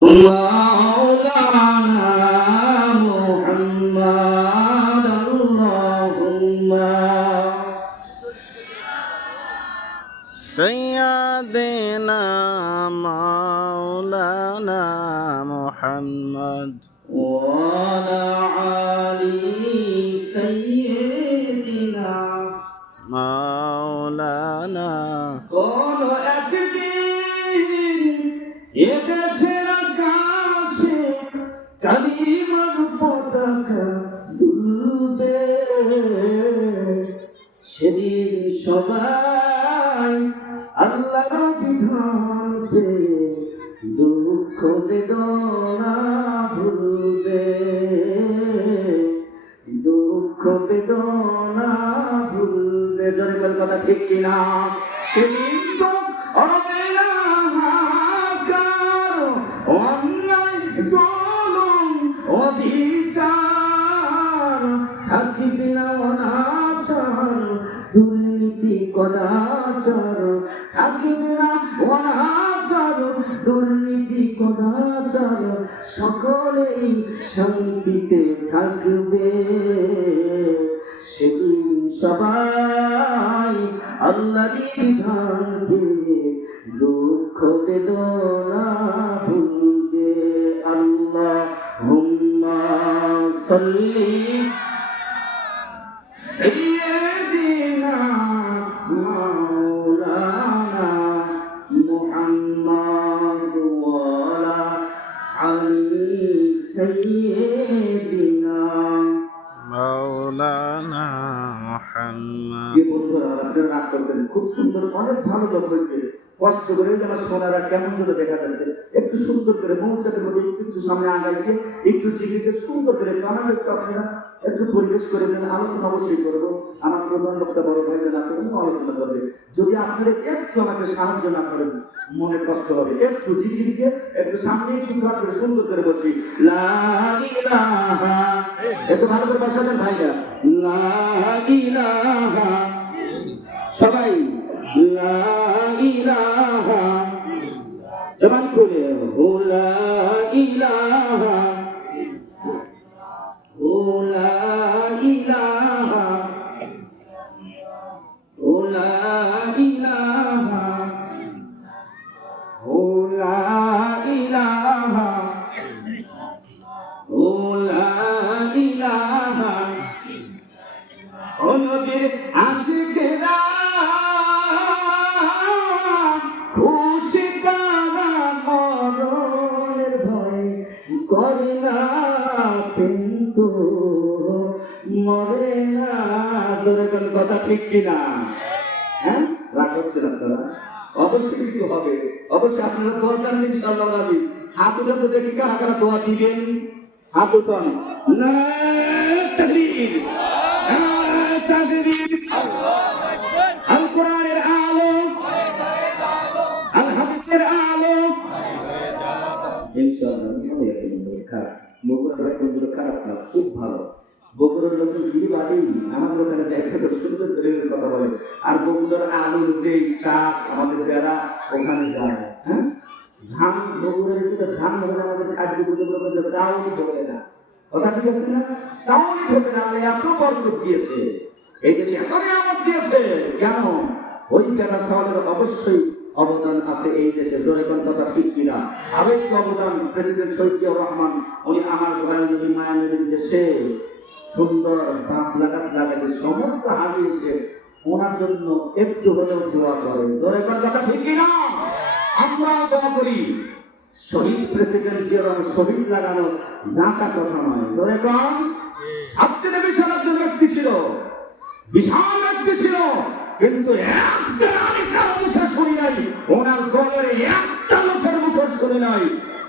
Allah বেদনা ভুলবে। জোরে বল কথা ঠিক কিনা? সেদিন তো হাহাকার, অন্যায় জুলুম অবিচার। থাকিবে না অনাচার দুর্নীতি কদাচার। থাকিবে না অনাচার দুর্নীতি কদাচার। সকলেই শান্তিতে থাকবে। সেদিন সবাই আল্লাহ বিধান দিয়ে দুঃখ বেদনা ভুলবে আল্লাহ হুম্মা সাল্লি سيدنا مولانا محمد وعلى علي سيدنا করছেন। খুব সুন্দর, অনেক ভালো লোক হয়েছে। কষ্ট করে যেন সোনারা কেমন করে দেখা যাচ্ছে। একটু সুন্দর করে মৌচাকের মধ্যে একটু একটু সামনে আগাই দিয়ে একটু টিভিতে সুন্দর করে কারণ একটু আপনারা একটু পরিবেশ করে দেন, আলোচনা অবশ্যই করব। আমার প্রধান বক্তা বড় ভাইদের আছে কোনো আলোচনা করবে। যদি আপনারা একটু আমাকে সাহায্য না করেন, মনে কষ্ট হবে। একটু টিভিতে একটু সামনে একটু করে সুন্দর করে ইলাহা, একটু ভালো করে বসাবেন ভাইরা। লা ইলাহা সবাই লা কথা ঠিক কিনা? হ্যাঁ? রাগ হচ্ছেন আপনারা? অবশ্যই কিন্তু হবে। অবশ্যই আপনারা দোয়া চান রাজি। হাত উঠে তো দেখি কারা দোয়া দিবেন। হাত উঠান। না কোরআনের আলো। আল। খারাপ। খারাপ না, খুব ভালো। বগুড়ার লোকের ভিড় বাড়ি আমাদের ওখানে যাইতে তো সুন্দর করে কথা বলে। আর বগুড়ার আলুর যে চাপ আমাদের বেড়া, ওখানে যায়। হ্যাঁ? ধান, বগুড়ার ধান ধরে আমাদের খাদ্য মধ্যে চাউলই ঢোকে না। কথা ঠিক আছে না? চাউলই ঢোকে না আল্লাহ এত বরকত দিয়েছে। এই দেশে এত নিয়ামত দিয়েছে, কেন? ওই বেড়া অবশ্যই অবদান আছে এই দেশে। জোরে কোন কথা ঠিক কিনা? আরও একটু অবদান, প্রেসিডেন্ট শহীদুর রহমান, উনি আমার দয়াল নবী মায়া দেশে সুন্দর বাপলা গাছ লাগাতে সমস্ত হাজি এসে ওনার জন্য একটু হলেও দোয়া করে। জোরে কথা ঠিক কিনা? আমরাও দোয়া করি, শহীদ প্রেসিডেন্ট যেরকম শহীদ লাগানো জাঁতা কথা নয়। জোরে কম সবচেয়ে বিশাল একজন ব্যক্তি ছিল, বিশাল ব্যক্তি ছিল, কিন্তু একটা আমি কারও মুখে শুনি নাই, ওনার গলের একটা লোকের মুখে শুনি নাই।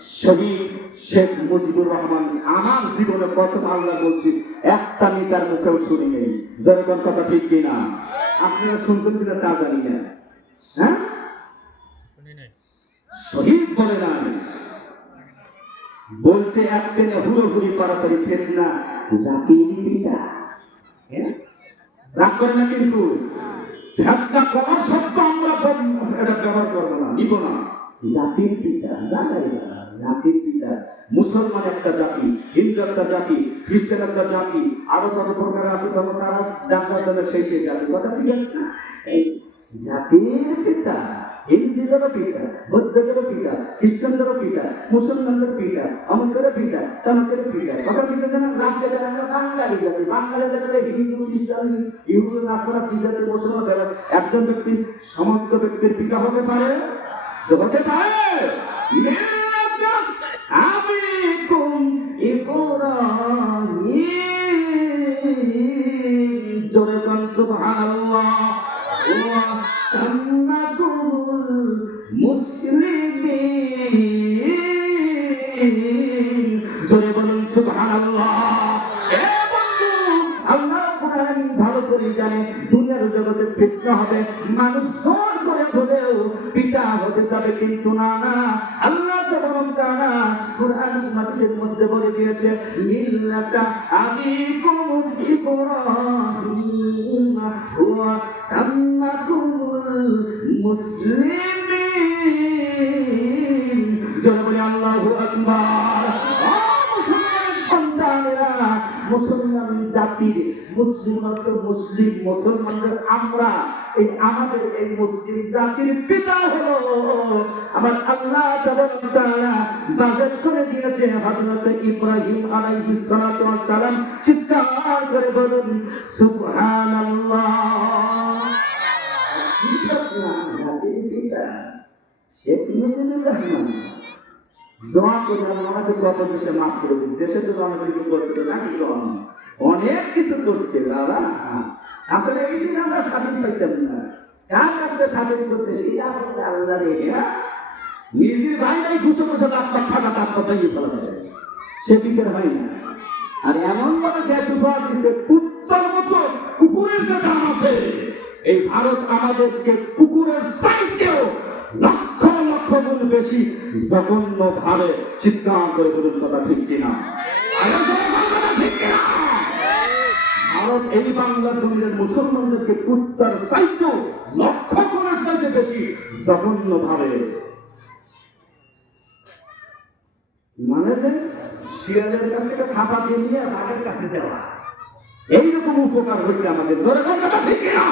শহীদ শেখ মুজিবুর রহমান আমার জীবনে আল্লাহ বলছি একটা মুখেও শুনি নেই। কথা ঠিক কিনা? আপনারা শুনছেন কিনা তা জানি না। হ্যাঁ? শহীদ বলে নাই বলছে এক দিনে হুড়োহুড়ি পারাপারি ফেতনা জাতির পিতা হ্যাঁ? রাগ করে না কিন্তু? ফেতনা করার সত্য আমরা এটা ব্যবহার করব না নিব না। জাতির পিতা, না জাতির পিতা। মুসলমান একটা জাতি, হিন্দু একটা জাতি, খ্রিস্টান একটা জাতি, আরও কত প্রকার আছে তবে তারা জানতে সেই সেই জাতি কথা ঠিক আছে না? জাতির পিতা, হিন্দুদেরও পিতা, বৌদ্ধদেরও পিতা, খ্রিস্টানদেরও পিতা, মুসলমানদের পিতা অমুকের পিতা তমুকের পিতা, কথা ঠিক আছে না? রাষ্ট্রের আমরা বাঙালি জাতি বাঙালি জাতির হিন্দু, খ্রিস্টান, ইহুদু, নাসারা পিতাতে মুসলমান একজন ব্যক্তি সমস্ত ব্যক্তির পিতা হতে পারে। হতে পারে মিল্লাতান আবিকুম জোরে কোন সুবহানাল্লাহ। ওয়া সাম্মাকুমুল মুসলিমিন। জোরে বলুন, সুবহানাল্লাহ। ভালো করে জানে, দুনিয়ার জগতে ফিতনা হবে, মানুষ জোর করে পিতা হতে যাবে কিন্তু না না। আল্লাহ তবরম তাআলা কোরআন মাজিদের মধ্যে বলে দিয়েছে, মিল্লাতা আবিকুম ইব্রাহিম, হুয়া সাম্মাকুমুল মুসলিমিন। বলে, আল্লাহু আকবার। মুসলমান জাতির মুসলিম মুসলিম মুসলমানদের আমরা এই আমাদের এই মুসলিম জাতির পিতা হলো আমার আল্লাহ বাজেট করে দিয়েছে হযরত ইব্রাহিম আলাইহিস সালাতু সালাম। চিৎকার করে বলুন সুবহানাল্লাহ। মুজিবুর রহমান। দোয়া করে আল্লাহ আমাকে গত দেশে মাফ করে দিন। দেশে তো অনেক কিছু করতে নাকি কম? অনেক কিছু করছে, বাবা। আসলে এই দেশে আমরা স্বাধীন পাইতাম না। কার কাছ থেকে স্বাধীন করছে, সেটা আমাদের হ্যাঁ? নিজের ভাই ঘুষে ঘুষে পাত ফাটা দাঁত ভেঙে ফেলা যায় সে বিচার হয় না। আর এমন ভাবে দেশ উপহার দিচ্ছে কুত্তার মতো কুকুরের যে দাম আছে, এই ভারত আমাদেরকে কুকুরের চাইতেও লক্ষ লক্ষ গুণ বেশি জঘন্য ভাবে চিৎকার করে বলুন কথা ঠিক কিনা? ভারত এই বাংলা জমিনের মুসলমানদেরকে কুত্তার চাইতেও লক্ষ গুণের চাইতে বেশি জঘন্য ভাবে মানে যে শিয়ালের কাছ থেকে খাবার দিয়ে নিয়ে বাঘের কাছে দেওয়া এইরকম উপকার হচ্ছে আমাদের জোরে কথা ঠিক কিনা?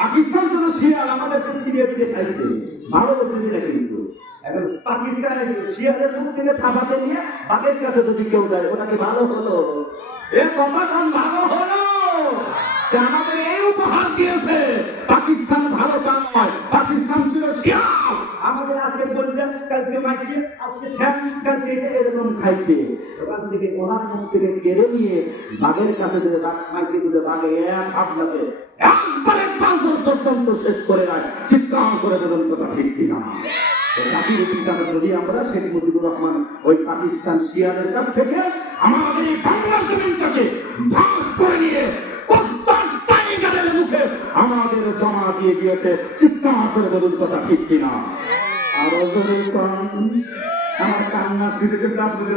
পাকিস্তান যেন শিয়াল, আমাদের পৃথিবী ফিরে খাইছে। ভালো বলতেছি না কিন্তু এখন পাকিস্তানের শিয়ালের মুখ থেকে থাকাতে নিয়ে বাঘের কাছে যদি কেউ যায় ওনাকে ভালো হলো? এ কথাটা ভালো হলো? যে আমাদের এই উপহার দিয়েছে, পাকিস্তান ভালো আমার পাকিস্তান ছিল শিয়াল। আজকে বলছে, কালকে মাইকে আজকে ঠ্যাং কালকে এটা এরকম খাইছে। ওখান থেকে ওনার মুখ থেকে কেড়ে নিয়ে বাঘের কাছে যে বাঘ, মাইকে দিতে বাঘে এক আপনাকে একবারে পাঁচজন পর্যন্ত শেষ করে চিৎকার করে দেবেন কথা ঠিক কিনা? যদি আমরা, শেখ মুজিবুর রহমান ওই পাকিস্তান কাছ থেকে আমাদের এই বাংলা জমিনটাকে ভাগ করে নিয়ে আমাদের জমা দিয়ে দিয়েছে। চিৎকার করে বলুন, কথা ঠিক কিনা? আরও জোরে কন আমার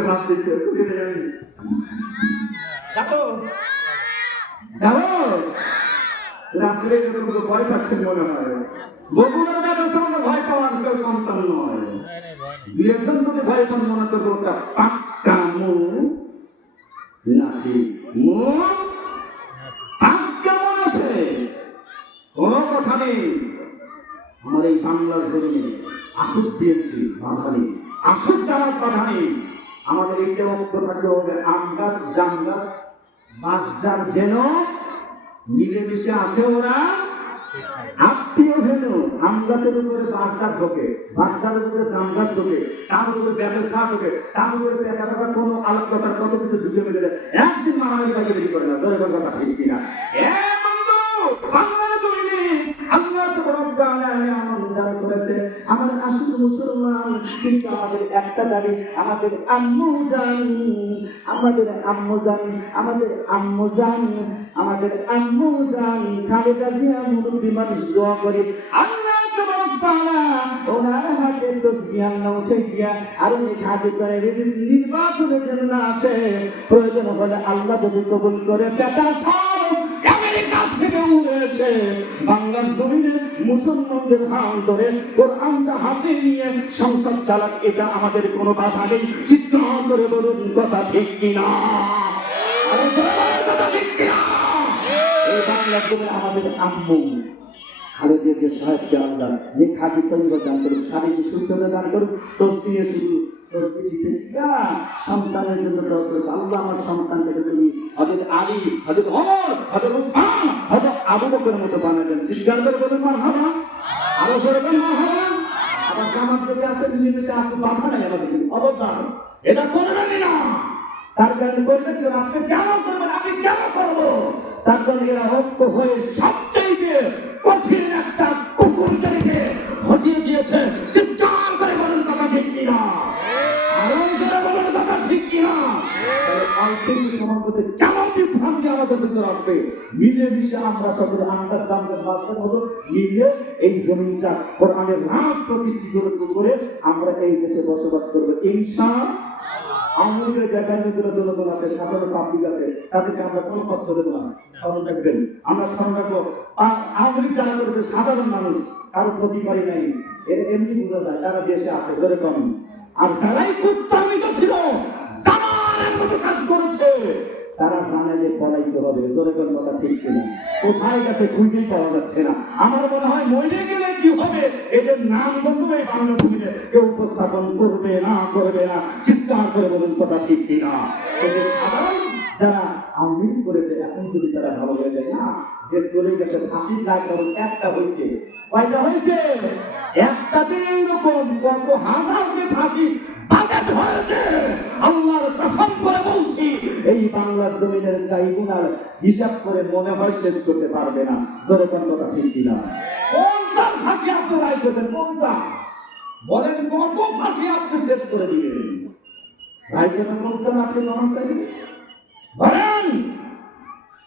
ভাব দিচ্ছে শুনে এরকম ভয় পাচ্ছেন মনে হয়, বগুড়ার সঙ্গে ভয় পাওয়ার সন্তান নয়। দুই যদি ভয় পান, মনে করব ওটা পাক্কা মু নাকি মু পাক্কা আছে। কোনো কথা নেই। আমার এই বাংলার জমিনে আসুক বিএনপি বাধা নেই আসুক জামাত বাধা নেই আমাদের এইটা ঐক্য থাকতে হবে। আম গাছ জাম গাছ বাঁশ যার যেন মিলেমিশে আছে ওরা, আত্মীয় হেন আম গাছের উপরে বাঁশদার ঢোকে বাঁশদার উপরে জাম গাছ ঢোকে, তার উপরে ব্যাগের সার ঢোকে, তার উপরে পেঁচা টাকা কোনো আলোক কথার কত কিছু ঢুকে মিলে যায় একদিন মারামারি বাজি বেরি করে না কথা ঠিক কিনা? এ জমিনে আল্লাহ তো বড় আমার করেছে আমাদের আসল মুসলমান কিন্তু আমাদের, একটা দাবি, আমাদের আম্মু জান, আমাদের আম্মু জান, আমাদের আম্মু জান, আমাদের আম্মু জান, খালেদা জিয়া মুরব্বী মানুষ দোয়া করে হাতে তসবিহ না উঠে যেন না আসে, প্রয়োজন হলে আল্লাহ যদি কবুল করে, বেটা সব থেকে বাংলার জমিনে মুসলমানদের হাত হাতে নিয়ে সংসদ চালাক, এটা আমাদের কোনো নেই। চিৎকার করে বলুন, কথা ঠিক কিনা? দান শারীরিক দান সন্তানের জন্য আল্লাহ আমার সন্তানটাকে তুমি হজরত আলী হজরত অমর হজরত উসমান আবু বকরের মতো বানাবেন চিৎকার করে বলুন মার হাবা আরও করে মার আবার জামাত যদি আসে মিলেমিশে আসলে বাধা নাই আমাদের অবদান এটা করবেনই না। তার কারণে করবেন কেন আপনি কেন করবেন? আমি কেন করব? তার জন্য এরা ঐক্য হয়ে সবচেয়ে কঠিন একটা কুকুরদেরকে হটিয়ে দিয়েছে। চিৎকার করে বলুন, কথা ঠিক কিনা? আরও করে বলুন, কথা ঠিক কিনা? অল্প একটু সময়ের কেমন আমাদের ভিতরে আসবে, মিলেমিশে আমরা সকল দামদের মাধ্যমে মতো মিলে এই জমিনটা কোরআনের রাজ প্রতিষ্ঠিত করে আমরা এই দেশে বসবাস করব। ইনশা আমাদের জায়গায় নিজের জনগণ আছে, সাধারণ পাবলিক আছে, তাদেরকে আমরা কোনো কষ্ট দেবো না। স্মরণ রাখবেন, আমরা স্মরণ রাখব আওয়ামী লীগ যারা সাধারণ মানুষ, কারও ক্ষতি করে নাই। এর এমনি বোঝা যায়, তারা দেশে আছে, ধরে কম। আর যারাই কুত্তান্বিত ছিল জানার মতো কাজ করেছে। তারা জানাইলে পলাইতে হবে। জোরে কোন কথা ঠিক কিনা? কোথায় গেছে খুঁজেই পাওয়া যাচ্ছে না। আমার মনে হয় মরে গেলে কি হবে? এদের নাম এই বাংলা ভূমিতে কেউ উপস্থাপন করবে না করবে না। চিৎকার করে বলুন, কথা ঠিক কিনা? সাধারণ যারা আওয়ামী করেছে, এখন যদি তারা ভালো হয়ে যায়, না দেশ চলে গেছে, ফাঁসির লাখ ধরুন একটা হয়েছে। কয়টা হয়েছে? একটাতে এরকম। কত হাজারকে ফাঁসি বাজেট হয়েছে আল্লাহর কসম করে বলছি এই বাংলার জমিনের ট্রাইব্যুনাল হিসাব করে মনে হয় শেষ করতে পারবে না। জোরে কোন কথা ঠিক কিনা? কোনটা ফাঁসি আপনি রায় করবেন? কোনটা? বলেন কত ফাঁসি আপনি শেষ করে দিবেন? রায় করবেন কোনটা আপনি জমা চাইবেন? বলেন!